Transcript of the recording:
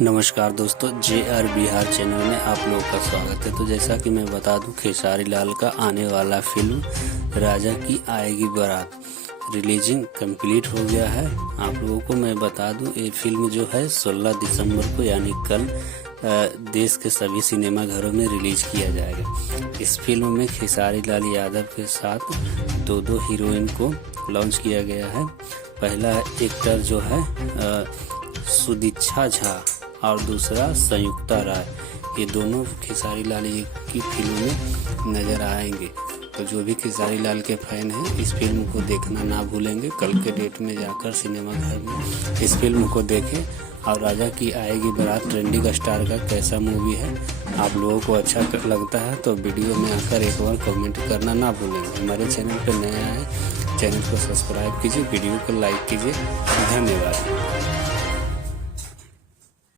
नमस्कार दोस्तों, JR Bihar channel में आप लोगों का स्वागत है। तो जैसा कि मैं बता दूं, खेसारी लाल का आने वाला फिल्म राजा की आएगी बारात रिलीजिंग कंप्लीट हो गया है। आप लोगों को मैं बता दूं, ये फिल्म जो है 16 दिसंबर को यानी कल देश के सभी सिनेमा घरों में रिलीज किया जाएगा। इस फिल्म में खेसारी लाल यादव के साथ दो हीरोइन को लॉन्च किया गया है। पहला एक्टर जो है सुदीक्षा झा और दूसरा संयुक्ता राय। ये दोनों खेसारी लाल की फिल्म में नजर आएंगे। तो जो भी खेसारी लाल के फैन हैं, इस फिल्म को देखना ना भूलेंगे। कल के डेट में जाकर सिनेमा घर में इस फिल्म को देखें। और राजा की आएगी बारात ट्रेंडिंग स्टार का कैसा मूवी है, आप लोगों को अच्छा लगता है तो वीडियो में आकर एक बार कमेंट करना ना भूलेंगे। हमारे चैनल पर नया है, चैनल को सब्सक्राइब कीजिए, वीडियो को लाइक कीजिए। धन्यवाद।